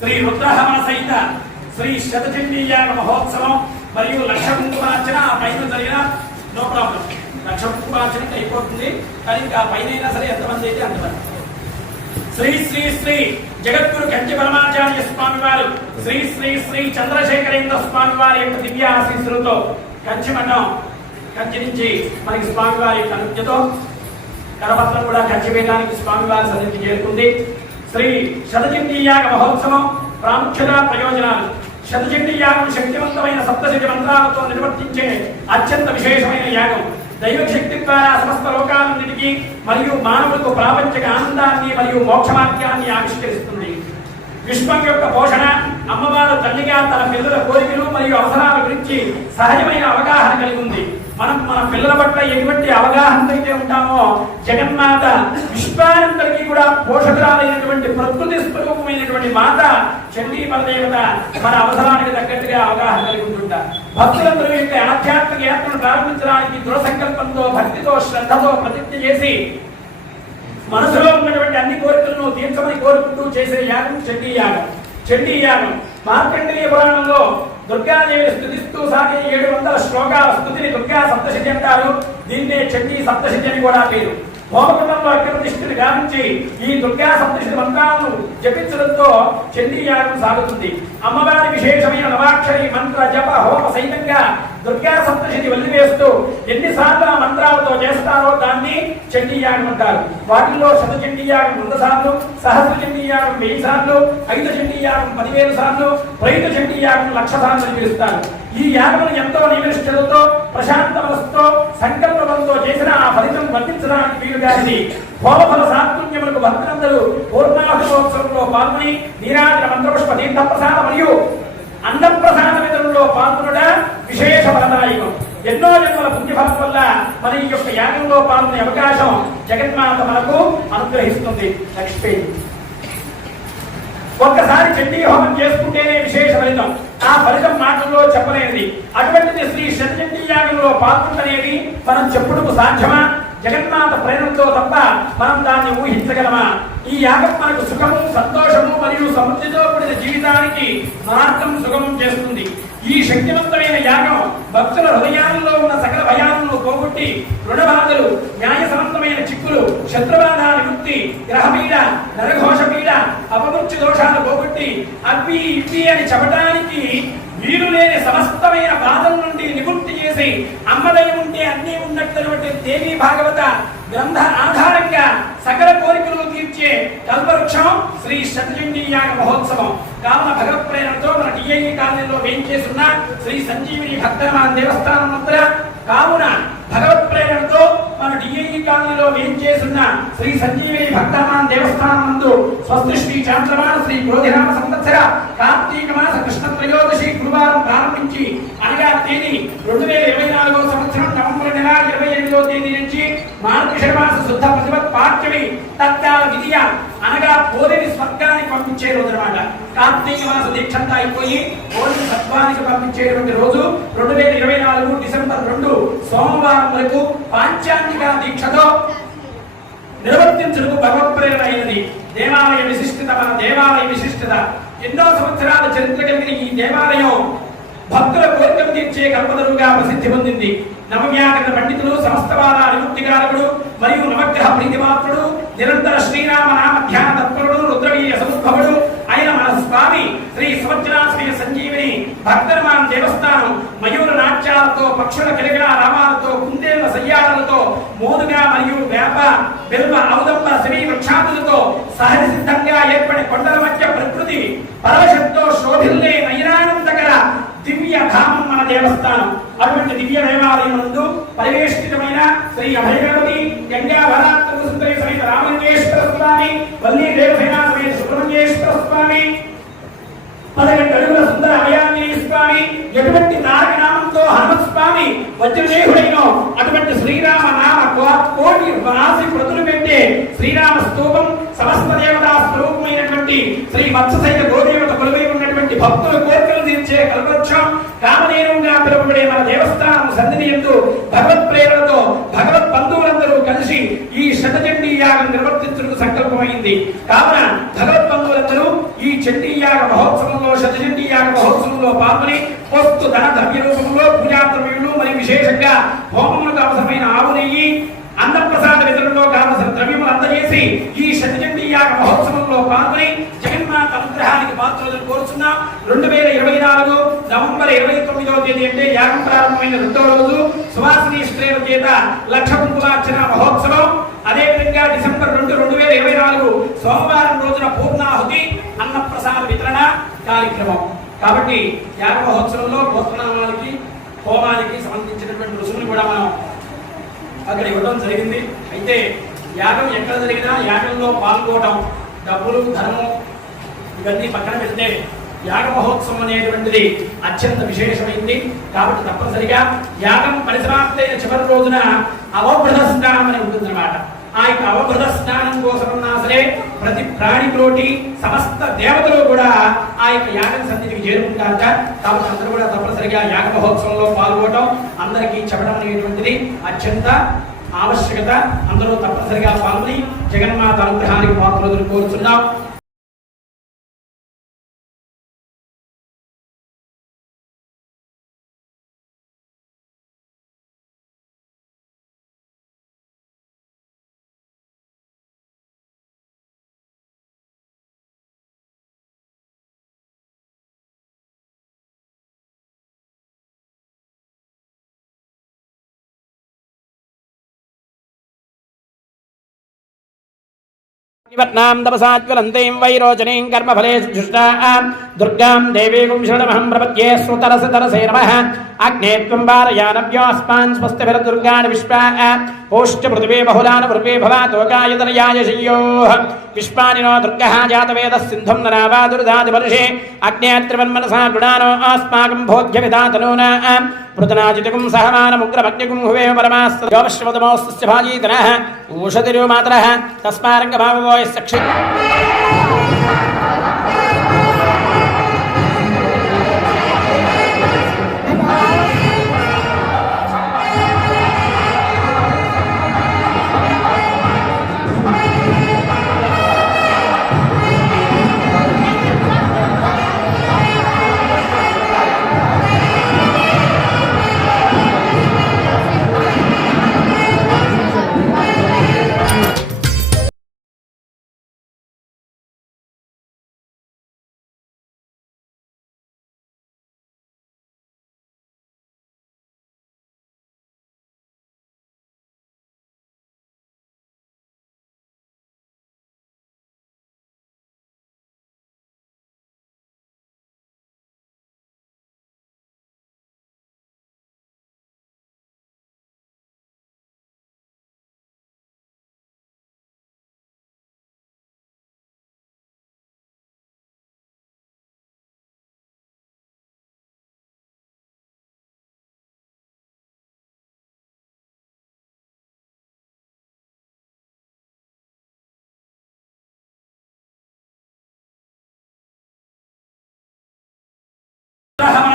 శ్రీ రుద్రహవన సహిత శ్రీ శతచండీయాగ మహోత్సవం మరియు లక్ష కుంకుమార్చన ఆ పైన జరిగిన నో ప్రాబ్లం. లక్ష కుంకుమార్చన అయిపోతుంది, కానీ ఇంకా పైన అయినా సరే ఎంతమంది అయితే అంతమంది. శ్రీ శ్రీ శ్రీ జగద్గురు కంచి పరమాచార్య స్వామి వారు శ్రీ శ్రీ శ్రీ చంద్రశేఖరేంద్ర స్వామి వారి యొక్క దివ్య ఆశీస్సులతో కంచి మండలం కంచి నుంచి మనకి స్వామి వారి యొక్క అనుజ్ఞతో కరపత్రం కూడా కంచి వేయడానికి స్వామి వారి సన్నిధికి చేరుకుంది. శ్రీ శతచండీయాగ మహోత్సవం ప్రాముఖ్యత ప్రయోజనాలు. శతచండీ యాగం శక్తివంతమైన సప్తశతి మంత్రాలతో నిర్వర్తించే అత్యంత విశేషమైన యాగం. దైవ శక్తి ద్వారా సమస్త లోకాలన్నిటికీ మరియు మానవులకు ప్రాపంచిక ఆనందాన్ని మరియు మోక్షమార్గాన్ని ఆవిష్కరిస్తుంది. విశ్వం యొక్క పోషణ, అమ్మవారు తల్లిగా తన పిల్లల కోరికలు మరియు అవసరాల గురించి సహజమైన అవగాహన కలిగి ఉంది. మనం మన పిల్లల పట్ల ఎటువంటి అవగాహన అయితే ఉంటామో జగన్మాత విశ్వానందరికీ కూడా పోషకురాలైనటువంటి ప్రకృతి స్వరూపమైనటువంటి మాత చండీ పరదేవత మన అవసరానికి తగ్గట్టుగా అవగాహన కలిగి ఉంటుంటారు. భక్తులందరూ యొక్క ఆధ్యాత్మిక యాత్రను ప్రారంభించడానికి దృఢ సంకల్పంతో, భక్తితో, శ్రద్ధతో ప్రతిజ్ఞ చేసి మనసులో ఉన్నటువంటి అన్ని కోరికలను తీర్చమని కోరుకుంటూ చేసే యాగం చండీ యాగం. చండీ యాగం మార్కండేయ పురాణంలో దుర్గాదేవిని స్తుతిస్తూ సాగే 700 శ్లోకాల స్తుతిని దుర్గా సప్తశతి అంటారు. దీన్నే చండీ సప్తశతి అని కూడా పేరు. హోమకుండంలో అగ్నిప్రతిష్ఠను గావించి ఈ దుర్గా సప్తశతి మంత్రాలను జపించడంతో చండీ యాగం సాగుతుంది. అమ్మవారి విశేషమైన నవాక్షరి మంత్ర జప హోమ సైతంగా దుర్గా సప్తశతి వల్లివేస్తూ ఎన్నిసార్లు ఆ మంత్రాలతో చేస్తారో దాన్ని చండీ యాగం అంటారు. వాటిల్లో శతచండీ యాగం 100 సార్లు, సహస్ర చండీ యాగం 1000 సార్లు, ఐద చండీ యాగం 10,000 సార్లు, ప్రయుత చండీ యాగం 1,00,000 సార్లు పిలుస్తారు. ఈ యాగమును ఎంతో నిమిష్టలతో, ప్రశాంత మనస్సుతో, సంకల్పంతో చేసిన ఆ ఫలితం వర్తించడానికి వీలుగానిది. హోమఫల సాత్పుణ్యములకు భక్తులందరూ పూర్ణాహుతోత్సవంలో పాల్గొని నీరాజన మంత్రపుష్ప తీర్థప్రసాద మరియు అన్నప్రసాద విధులలో పాల్గొనడ విశేష ఫలదాయకం. ఎన్నో జన్మల పుణ్యఫలం వల్ల మన ఈ యొక్క యాగంలో పాల్గొనే అవకాశం జగన్మాత మనకు అనుగ్రహిస్తుంది. లక్ష్మీ ఒక్కసారి చండీ హోమం చేసుకుంటేనే విశేష ఫలితం. ఆ ఫలితం మాటల్లో చెప్పలేనిది. అటువంటిది శ్రీ శతచండీ యాగంలో పాల్గొననేది మనం చెప్పుడుకు సాధ్యమా? జగన్మాత ప్రేరణతో తప్ప మనం దాన్ని ఊహించగలమా? ఈ యాగం మనకు సుఖము, సంతోషము మరియు సమృద్ధితో కూడిన జీవితానికి మార్గం సుగమం చేస్తుంది. ఈ శక్తివంతమైన యాగం భక్తుల హృదయాల్లో ఉన్న సకల భయాలను పోగొట్టి రుణబాధలు, న్యాయ సంబంధమైన చిక్కులు, శత్రుబాధ నివృత్తి, గ్రహపీడ, నరఘోషపీడ, అపమృత్యు దోషాలు పోగొట్టి అవి ఇవి అని చెప్పడానికి వీరు లేని సమస్తమైన బాధల నుండి నివృత్తి చేసి అమ్మదయం ఉంటే అన్నీ ఉన్నట్లటువంటి దేవీ భాగవత గ్రంథ ఆధారంగా సకల కోరికలు తీర్చే కల్పవృక్షం శ్రీ శతచండీ యాగ మహోత్సవం. కావున భగవత్ ప్రేరణతో మన టిఐఈ కాలనీలో వేయించేస్తున్న శ్రీ సంజీవిని భక్తమాన్ దేవస్థానం వద్ద కావున భగవత్ ప్రేరణతో మన టిఐఈ కాలనీలో వేయించేస్తున్న శ్రీ సంజీవిని భక్తమాన్ దేవస్థానం నందు స్వస్తి శ్రీ చాంద్రమాన శ్రీ క్రోధినామ సంవత్సర కార్తీక మాస కృష్ణ త్రయోదశి గురువారం ప్రారంభించి అనగా తేదీ 2024 సంవత్సరం నవంబర్ నెల 28వ తేదీ నుంచి మార్గశిర మాస శుద్ధ ప్రతిపత్ పాఠ్యమి తత్కాల విధియ అనగా పోలిని స్వర్గానికి పంపించే రోజు అనమాట. కార్తీక మాస దీక్షంతా అయిపోయి పోలిని సత్వానికి పంపించేటువంటి రోజు 2024 డిసెంబర్ 2 సోమవారం వరకు పాంచాంగిక దీక్షతో నిర్వర్తించడానికి భగవత్ ప్రేరణ అయినది. దేవాలయ విశిష్టత మన దేవాలయ విశిష్టత. ఎన్నో సంవత్సరాల చరిత్ర కలిగిన ఈ దేవాలయం భక్తుల కోరికలు తీర్చే కల్పతరుగా ప్రసిద్ధి పొందింది. నవవ్యాకరణ పండితుడు, సమస్తవాద విముక్తికారకుడు మరియు నవగ్రహ ప్రీతిమాత్రుడు, నిరంతర శ్రీరామ నామ ధ్యాన తత్పరుడు, రుద్రవీర్య సముద్భవుడు అయిన మన స్వామి శ్రీ సంవత్సరాశ్రీ సంజీవిని భక్తమాన్ దేవస్థానం మయూర నాట్యాలతో, పక్షుల కిలకిల రామాలతో, కుందేళ్ల సయ్యాలతో, మోదుగా మరియు వేప, బెల్వ, ఔదంబ, శ్రీ వృక్షాదులతో సహజ సిద్ధంగా ఏర్పడే కొండల మధ్య ప్రకృతి పరవశంతో శోభిల్లే నయనానందకర దివ్య ధామం మన దేవస్థానం. అటువంటి దివ్య దేవాలయం నందు పరివేష్టితమైన శ్రీ అభయగణపతి, గంగా భరాత్మ సుందరి సమేత రామలింగేశ్వర స్వామి, వల్లి దేవసేన సమేత సుబ్రహ్మణ్యేశ్వర స్వామి, 11 అడుగుల సుందర అభయాంజనేయ స్వామి, ఎటువంటి తారక నామంతో హనుమత్ స్వామి వజ్రదేహుడైన అటువంటి శ్రీరామ నామ కోటి రాశి ప్రతులు పెట్టే శ్రీరామ స్తూపం, సమస్త దేవతా స్వరూపమైనటువంటి శ్రీ మత్స్యసైత గోదేవత కొలువై ఉన్నటువంటి భక్తుల కోరికలు తీర్చే కల్పవృక్షం కామధేనువుగా పిలువబడే మన దేవస్థానం సన్నిధి యందు భగవత్ ప్రేరణతో భగవత్ భగవద్బంధువులందరూ కలిసి ఈ శతచండీ యాగం నిర్వర్తించుటకు సంకల్పమైంది. కావున భగవద్బంధువులందరూ ఈ చండీ యాగ మహోత్సవంలో శతచండీ యాగ మహోత్సవంలో పాల్గొని వస్తు ధన ద్రవ్య రూపంలో పూజా ద్రవ్యములు మరియు విశేషంగా హోమములకు అవసరమైన ఆవు నెయ్యి అన్నప్రసాద వితరణలో కావలసిన ద్రవ్యములు అందజేసి ఈ శతచండీ యాగ మహోత్సవంలో పాల్గొని జగన్మాత అనుగ్రహానికి పాత్రలను కోరుచున్నాం. 2024 నవంబర్ 29వ తేదీ అంటే యాగం ప్రారంభమైన 2వ రోజు సువాసిని స్త్రీల చేత లక్ష కుంకుమార్చన మహోత్సవం. అదేవిధంగా డిసెంబర్ 2, 2024 సోమవారం రోజున పూర్ణాహుతి అన్నప్రసాద వితరణ కార్యక్రమం. కాబట్టి యాగ మహోత్సవంలో గోత్రనామానికి హోమానికి సంబంధించినటువంటి రుసుములు కూడా మనం అక్కడ ఇవ్వడం జరిగింది. అయితే యాగం ఎక్కడ జరిగినా యాగంలో పాల్గొనడం, డబ్బులు ధనము ఇవన్నీ పక్కన పెడితే యాగ మహోత్సవం అనేటువంటిది అత్యంత విశేషమైంది. కాబట్టి తప్పనిసరిగా యాగం పరిసమాప్తైన చివరి రోజున అవబృధ స్నానం అని ఉంటుందన్నమాట. ఆ యొక్క అవబృధ స్నానం కోసమన్నా సరే ప్రతి ప్రాణితోటి సమస్త దేవతలు కూడా ఆ యొక్క యాగం సన్నిధికి చేరుకుంటారట. కాబట్టి అందరూ కూడా తప్పనిసరిగా యాగ మహోత్సవంలో పాల్గొనడం, అందరికీ చెప్పడం అనేటువంటిది అత్యంత ఆవశ్యకత. అందరూ తప్పనిసరిగా పాల్గొని జగన్మాత అనుగ్రహానికి పాత్రలు కోరుచున్నాం. इवत्नां तपसाज्वलन्तीं वैरोचनीं कर्मफलेषु जुष्टां दुर्गां देवीं शरणमहं प्रपद्ये श्रुतरसतरसे नमः। अग्ने त्वं वारयानव्योऽस्मान् स्वस्तिभिर्दुर्गाणि विश्वा ओष्ठ पृथिवी बहुलान पृथ्वी भवातोकाय तनयाय शय्योः विश्वानि नो दुर्गः जातवेदः सिन्धुं नरावादुर्दादिवर्षे अग्ने त्रिवन्मनसा गृणानो अस्माकं भोग्यविधातनूना पृतनाजितकुं सहमानमुग्रमग्निकुं हुवे परमास्त्रयोपश्रवतमोऽस्य भाजीतनः ऊषधिरो मातरः तस्मारङ्गभावो यस्य क्षि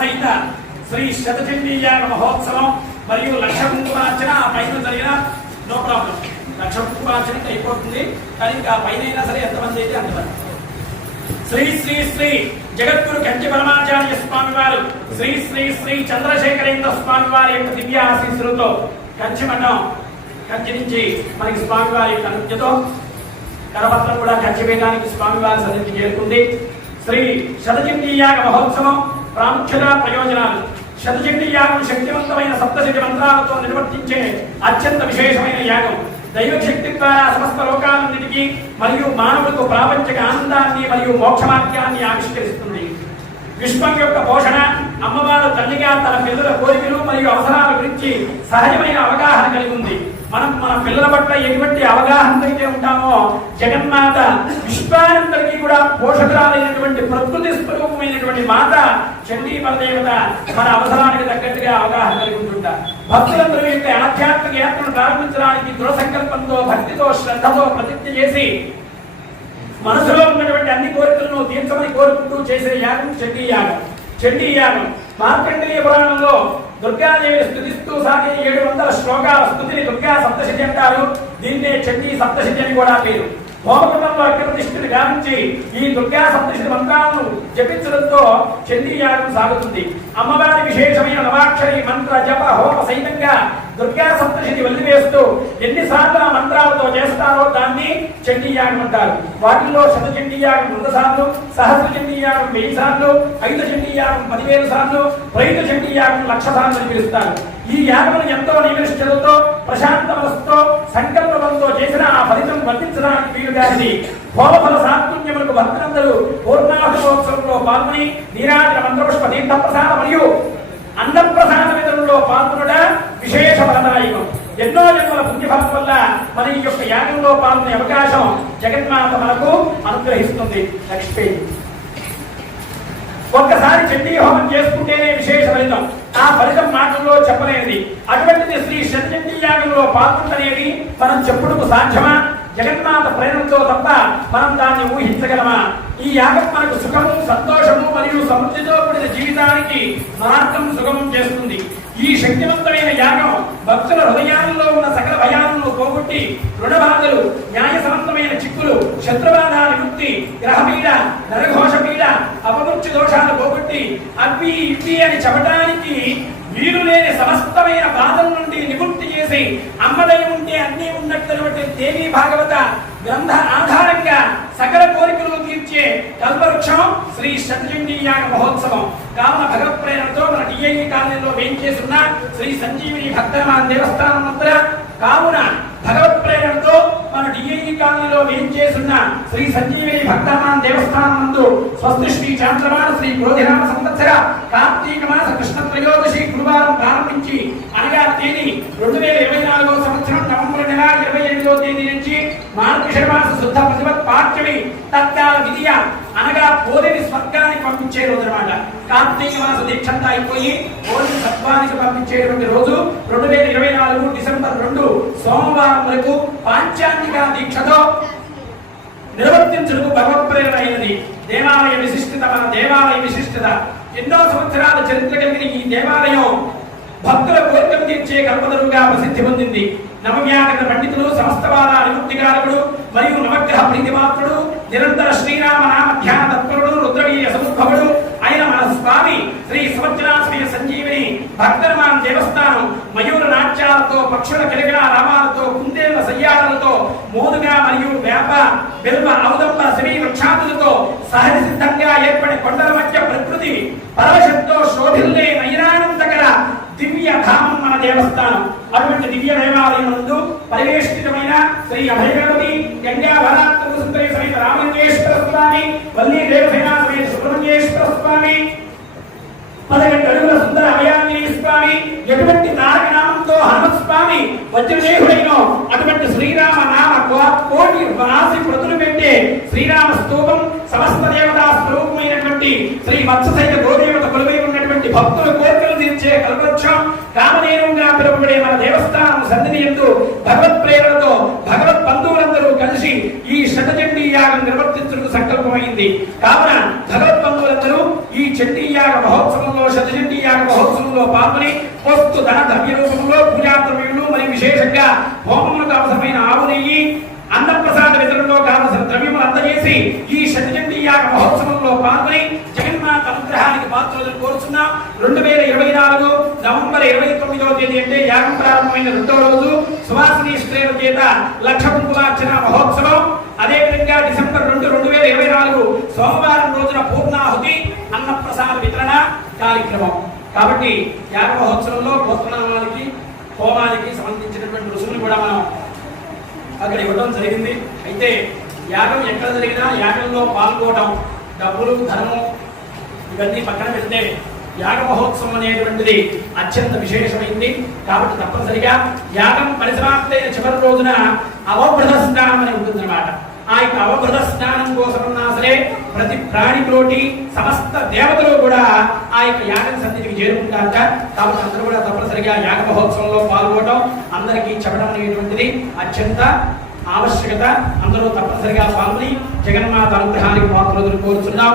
సహిత శ్రీ శతచండీ యాగ మహోత్సవం మరియు లక్ష కుంకుమార్చన ఆ పైన జరిగిన నో ప్రాబ్లం. లక్ష కుంకుమార్చన అయిపోతుంది, కానీ ఇంకా పైన అయినా సరే ఎంతమంది అయితే అంతమంది. శ్రీ శ్రీ శ్రీ జగద్గురు కంచి పరమాచార్య స్వామి వారు శ్రీ శ్రీ శ్రీ చంద్రశేఖరేంద్ర స్వామి వారి యొక్క దివ్య ఆశీస్సులతో కంచి మఠం కంచి నుంచి మనకి స్వామి వారి యొక్క అనుజ్ఞతో కరపత్రం కూడా కంచి వేయడానికి స్వామి వారి సన్నిధికి చేరుకుంది. శ్రీ శతచండీ యాగ మహోత్సవం ప్రాముఖ్యత ప్రయోజనాలు. శతచండీ యాగం శక్తివంతమైన సప్తశతి మంత్రాలతో నిర్వర్తించే అత్యంత విశేషమైన యాగం. దైవశక్తి ద్వారా సమస్త లోకాలన్నిటికీ మరియు మానవులకు ప్రాపంచిక ఆనందాన్ని మరియు మోక్షమార్గాన్ని ఆవిష్కరిస్తుంది. విశ్వం యొక్క పోషణ, అమ్మవారు తల్లిగా తన పిల్లల కోరికలు మరియు అవసరాల గురించి సహజమైన అవగాహన కలిగి ఉంది. మనం మన పిల్లల పట్ల ఎటువంటి అవగాహన అయితే ఉంటామో జగన్మాత విశ్వానందరికీ కూడా పోషకురాలైనటువంటి ప్రకృతి స్వరూపమైనటువంటి మాత చండీ పరదేవత మన అవసరానికి తగ్గట్టుగా అవగాహన కలిగి ఉంటుంటారు. భక్తులందరూ యొక్క ఆధ్యాత్మిక యాత్రను ప్రారంభించడానికి దృఢ సంకల్పంతో, భక్తితో, శ్రద్ధతో ప్రతిజ్ఞ చేసి మనసులో ఉన్నటువంటి అన్ని కోరికలను తీర్చమని కోరుకుంటూ చేసే యాగం చండీ యాగం. చండీ యాగం మార్కండేయ పురాణంలో దుర్గాదేవిని స్తుతిస్తూ సాగే 700 శ్లోకాల స్తుతిని దుర్గా సప్తశతి అంటారు. దీన్నే చండీ సప్తశతి అని కూడా పేరు. హోమకుండంలో అగ్నిప్రతిష్ఠని గావించి ఈ దుర్గా సప్తశతి మంత్రాలను జపించడంతో చండీ యాగం సాగుతుంది. అమ్మవారి విశేషమైన నవాక్షరి మంత్ర జప హోమ సహితంగా దుర్గా సప్తశతి వదిలివేస్తూ ఎన్నిసార్లు ఆ మంత్రాలతో చేస్తారో దాన్ని చండీ యాగం అంటారు. వాటిల్లో శత చండీ యాగం 100 సార్లు, సహస్ర చండీ యాగం 1000 సార్లు, ఐదు చండీ యాగం 10,000 సార్లు, రైతు చండీ యాగం 1,00,000 సార్లు అని పిలుస్తారు. ఈ యాగమును ఎంతో నిమిష్టలతో ప్రశాంత మనస్సుతో సంకల్పంతో చేసిన ఆ ఫలితం వర్తించడానికి వీలుగాని హోమఫల సాత్పుణ్యములకు భక్తులందరూ పూర్ణాహుతోత్సవంలో పాల్గొని నీరాజన మంత్రపుష్ప తీర్థ ప్రసాద మరియు అన్నప్రసాద విధులలో పాల్గొనడ విశేష ఫలదాయకం. ఎన్నో జన్మల పుణ్యఫలం వల్ల మన ఈ యొక్క యాగంలో పాల్గొనే అవకాశం జగన్మాత మనకు అనుగ్రహిస్తుంది. లక్ష్మీ ఒక్కసారి చండీ హోమం చేసుకుంటేనే విశేష ఫలితం. ఆ ఫలితం మాటల్లో చెప్పలేనిది. అటువంటిది శ్రీ శతచండీ యాగంలో పాల్గొంటనేది మనం చెప్పుడుకు సాధ్యమా? జగన్మాత ప్రేరణతో తప్ప మనం దాన్ని ఊహించగలమా? ఈ యాగం మనకు సుఖము, సంతోషము మరియు సమృద్ధితో కూడిన జీవితానికి మార్గం సుగమం చేస్తుంది. ఈ శక్తివంతమైన యాగం భక్తుల హృదయాల్లో ఉన్న సకల భయాలను పోగొట్టి రుణబాధలు, న్యాయసంబంధమైన చిక్కులు, శత్రుబాధ విముక్తి, గ్రహపీడ, నరఘోషపీడ, అపమృత్యు దోషాలు పోగొట్టి అవి ఇవి అని చెప్పడానికి వీరు లేని సమస్తమైన బాధల నుండి నివృత్తి చేసి అమ్మదయం ఉంటే అన్నీ ఉన్నట్టు దేవి భాగవత గ్రంథ ఆధారంగా సకల కోరికలు తీర్చే కల్పవృక్షం శ్రీ శతచండీ యాగ మహోత్సవం. కావున భగవత్ ప్రేరణతో మన డిఐఈ కాలనీలో వేయించేస్తున్న శ్రీ సంజీవిని భక్తమాన్ దేవస్థానం మంత్ర కావున భగవత్ ప్రేరణతో మన డిఐఈ కాలనీలో వేయించేస్తున్న శ్రీ సంజీవిని భక్తమాన్ దేవస్థానం నందు స్వస్తి శ్రీ చాంద్రమాన శ్రీ క్రోధినామ సంవత్సర కార్తీక మాస కృష్ణ త్రయోదశి గురువారం ప్రారంభించి అనగా తేదీ 2024 సంవత్సరం నవంబర్ నెల 28వ తేదీ నుంచి మార్గశిర మాస శుద్ధ ప్రతిపత్ పాఠ్యమి తత్కాల విధియ అనగా పోలిని స్వర్గానికి పంపించే రోజు అనమాట. కార్తీక మాస దీక్షంతా అయిపోయి పోలిని సత్వానికి పంపించేటువంటి రోజు 2024 డిసెంబర్ 2 సోమవారం వరకు పాంచాంగిక దీక్షతో నిర్వర్తించుటకు భగవత్ ప్రేరణ అయినది. దేవాలయ విశిష్టత మన దేవాలయ విశిష్టత. ఎన్నో సంవత్సరాల చరిత్ర కలిగిన ఈ దేవాలయం భక్తుల కోరికలు తీర్చే కల్పతరుగా ప్రసిద్ధి పొందింది. నవవ్యాకరణ పండితుడు, సమస్తవాద విముక్తికారకుడు మరియు నవగ్రహ ప్రీతిమాత్రుడు, నిరంతర శ్రీరామ నామ ధ్యాన తత్పరుడు, రుద్రవీయ సముద్భవుడు అయిన మన స్వామి శ్రీ సంవత్సరాశ్రీ సంజీవిని భక్తమాన్ దేవస్థానం మయూర నాట్యాలతో, పక్షుల కిలకిల రామాలతో, కుందేళ్ల సయ్యాలతో, మోదుగా మరియు వేప, బిల్వ, ఔదంబ, శ్రీ వృక్షాదులతో సహజ సిద్ధంగా ఏర్పడి కొండల మధ్య ప్రకృతి పరవశంతో శోభిల్లే నయనానందకర దివ్య ధామం మన దేవస్థానం. అటువంటి దివ్య దేవాలయం నందు పరివేష్టితమైన శ్రీ అభయగణపతి, గంగా భరాత్మ సుందరి సమేత రామలింగేశ్వర స్వామి, వల్లి దేవసేన సమేత సుబ్రహ్మణ్యేశ్వర స్వామి, 11 అడుగుల సుందర అభయాంజనేయ స్వామి, ఎటువంటి తారక నామంతో హనుమత్ స్వామి వజ్రదేహుడైన అటువంటి శ్రీరామ నామ కోటి రాశి ప్రతులు పెట్టే శ్రీరామ స్తూపం, సమస్త దేవతా స్వరూపమైనటువంటి శ్రీ మత్స్యసైత గోదేవత కొలువై ఉన్నటువంటి భక్తుల కోరికలు తీర్చే కల్పవృక్షం కామధేనువుగా పిలువబడే మన దేవస్థానం సన్నిధి యందు భగవత్ ప్రేరణతో భగవత్ బంధువులందరూ కలిసి ఈ శతచండీ యాగం నిర్వర్తించుటకు సంకల్పమైంది. కావున భగవత్ బంధువులందరూ ఈ చండీ యాగ మహోత్సవంలో శతచండీ యాగ మహోత్సవంలో పాల్గొని వస్తు ధన ద్రవ్య రూపంలో పూజా ద్రవ్యములు మరియు విశేషంగా హోమములకు అవసరమైన ఆవు నెయ్యి, అన్నప్రసాద వితరణలో కావలసిన ద్రవ్యములు అందజేసి ఈ శతచండీ యాగ మహోత్సవంలో పాల్గొని జగన్మాత అనుగ్రహానికి పాత్రలను కోరుచున్నాం. 2024 నవంబర్ 29వ తేదీ అంటే యాగం ప్రారంభమైన 2వ రోజు సువాసిని స్త్రీల చేత లక్ష కుంకుమార్చన మహోత్సవం. అదేవిధంగా డిసెంబర్ 2, 2024 సోమవారం రోజున పూర్ణాహుతి అన్నప్రసాద వితరణ కార్యక్రమం. కాబట్టి యాగ మహోత్సవంలో గోత్రనామానికి హోమానికి సంబంధించినటువంటి రుసుములు కూడా మనం అక్కడ ఇవ్వడం జరిగింది. అయితే యాగం ఎక్కడ జరిగినా యాగంలో పాల్గొనడం, డబ్బులు, ధనము ఇవన్నీ పక్కన పెడితే యాగ మహోత్సవం అనేటువంటిది అత్యంత విశేషమైంది. కాబట్టి తప్పనిసరిగా యాగం పరిసమాప్తైన చివరి రోజున అవబృధ స్నానం అని ఉంటుందన్నమాట. ఆ యొక్క అవబృధ స్నానం కోసమన్నా సరే ప్రతి ప్రాణితోటి సమస్త దేవతలు కూడా ఆ యొక్క యాగం సన్నిధికి చేరుకుంటారట. కాబట్టి అందరూ కూడా తప్పనిసరిగా యాగ మహోత్సవంలో పాల్గొనడం, అందరికీ చెప్పడం అనేటువంటిది అత్యంత ఆవశ్యకత. అందరూ తప్పనిసరిగా పాల్గొని జగన్మాత అనుగ్రహానికి పాత్రలు కోరుచున్నాం.